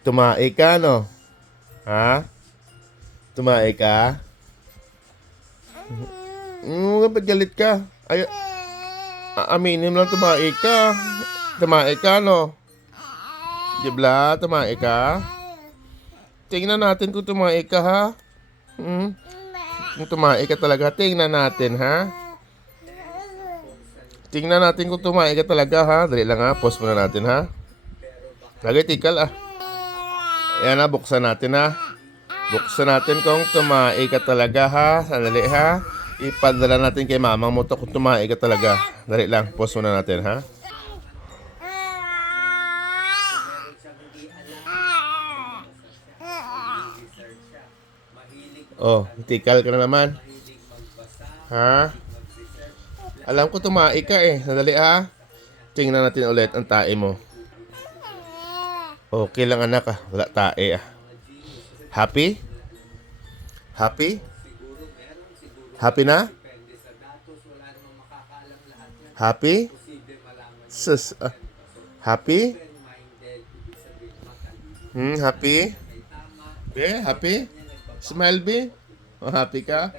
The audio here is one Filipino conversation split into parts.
Tumae ka, no? Ha? Tumae ka? Ba't galit ka? Ay, aminin mo lang tumae ka. Tumae ka, no? Dibla, tumae ka? Tingnan natin kung tumae ka, ha? Hmm? Kung tumae ka talaga, tingnan natin, ha? Tingnan natin kung tumae ka talaga, ha? Dali lang, ha? Pause muna natin, ha? Lagay tikal, ah. Ayan na, buksan natin, ha? Buksan natin kung tumae ka talaga, ha? Sandali, ha? Ipadala natin kay mama mo to kung tumae ka talaga. Dali lang, pause muna natin, ha? Oh, tikal ka na naman. Ha? Alam ko tumae ka eh. Sandali, ha? Tingnan natin ulit ang tae mo. Okay lang anak, ah. Wala tae, ah. Happy? Happy? Happy na? Happy? Sus, happy? Happy? Happy? Smile, be? Oh, happy ka?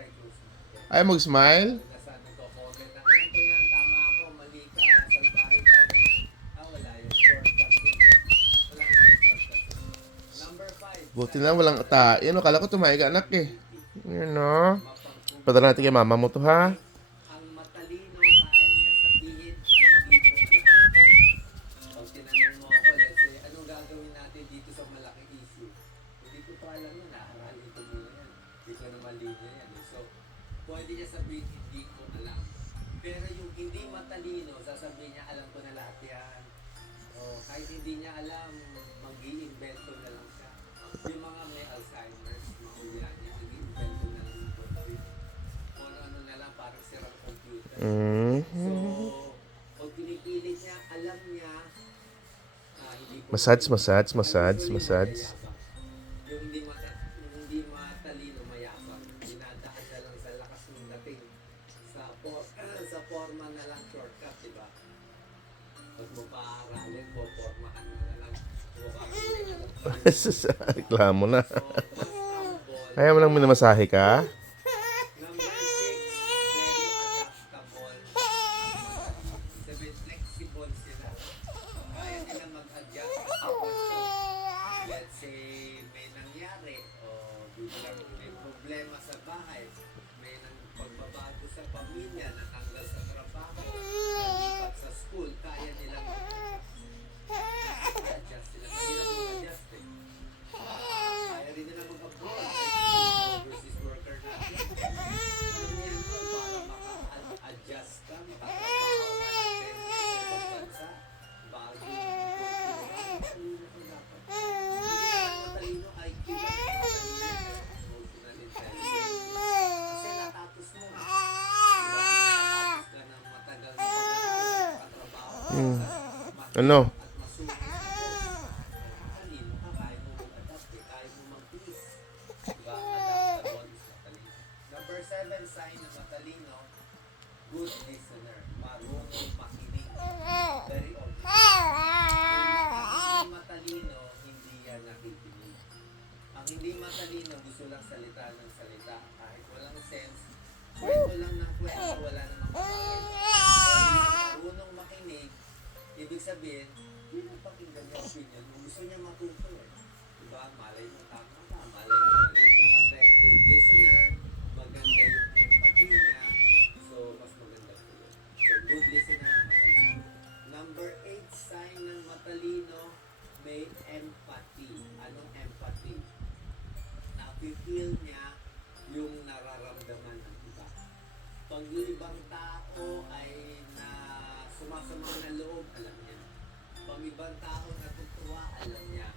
Ay, mag-smile? Buti na walang tae. Ano, kala ko tumae ka anak eh. Yun, no? Padala natin kay mama mo to, ha? Pwede niya sabihin, hindi ko alam. Pero yung hindi matalino, sasabihin niya, alam ko na lahat yan. O, kahit hindi niya alam, mag-i-invento na lang siya. Yung mga may Alzheimer's, mga yan, yung nag-i-invento na lang yung computer. O ano na lang, parang sirang computer. So, pag pinipilit niya, alam niya, hindi ko Massage, massage, massage, massage. yung hindi matalino, mayabang. Dinadaan na lang sa lakas ng dating sa forma na lang shortcut, di ba? Pag mo paaralin, formahan mo na lang. Reklamo na. So, mas humble. Kaya mo lang minamasahe ka? Number 6, very adaptable. 7, flexible sila. Kaya nila mag-adjust sa sitwasyon. Let's say, may nangyari o biglang may problema sa bahay, may pagbabago sa pamilya, natanggal sa trabaho, nalipat sa school, kaya nilang adjust sila. Mahirap mag-adjust eh. Kaya rin nila mag-abroad. Overseas worker natin. Ano yan doon? Para maka-adjust ka, makatrabaho ka ng 10 years sa ibang bansa. Bago yung kultura. Matalino ka dapat. Hindi lang matalino, IQ lang. Emotional intelligence. Kasi natapos mo. Diba? Nakatapos ka ng matagal na pagkatrabaho ka sa Ano? at masungit na course. Matalino ka, kaya mo mag-adapt eh. Kaya mo mag-please. Diba? Adaptable is matalino. Number 7 sign na matalino, good listener. Marunong makinig. Very obvious. Kung matalino, hindi yan nakikinig. Ang hindi matalino, gusto lang salita ng salita. Kahit walang sense, kwento lang ng kwento, wala namang kabagay. Pero yung marunong makinig, ibig sabihin, hindi mo pakinggan yung opinion mo. Gusto niya matuto eh. Diba? Malay mo tama ka, malay mo mali ka. Attentive listener, maganda yung empathy niya. So, mas maganda po yun. So, good listener na matalino. Number 8 sign ng matalino, may empathy. Anong empathy? Napi-feel niya yung nararamdaman ng iba. Pag yung ibang tao ay na sumasama na loob, alam niya. Pag ibang tao natutuwa, alam niya.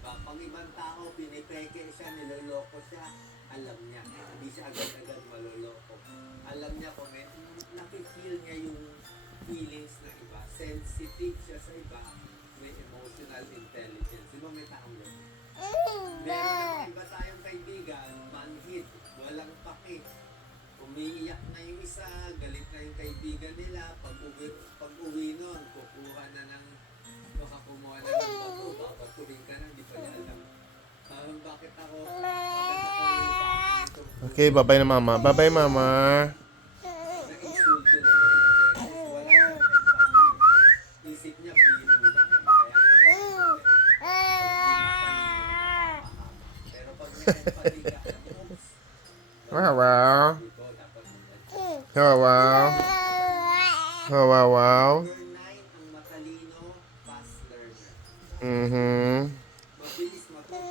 Pag ibang tao pinipeke siya, niloloko siya, alam niya. Hindi siya agad-agad maloloko. Alam niya kung may napi-feel niya yung feelings ng iba. Sensitive siya sa iba. May emotional intelligence. Di ba may taong gano'n? Meron naman iba tayong kaibigan, manhid, walang pake. Umiiyak na yung isa, galit na yung kaibigan nila. Pag uwi nun, kukuha na ng baka kumuha na ng bato, babatuhin ka na, di pa niya alam. Okay, bye-bye na mama. Bye-bye, mama. Na-insulto na niya ilang beses. Wala siyang empathy. Isip niya biro lang. Pero pag may empathy ka, oops. Wow, wow. Ito, dapat mag-adjust. Wow, wow. Wow, wow, wow. Number 9, ang matalino, fast learner. Mm-hmm. Mabilis matuto.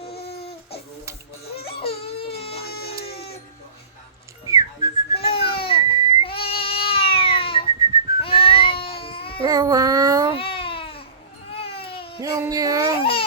Turuan mo lang gawin itong bagay. Ganito ang tamang pag-ayos mo. Wow, wow. Meow, meow.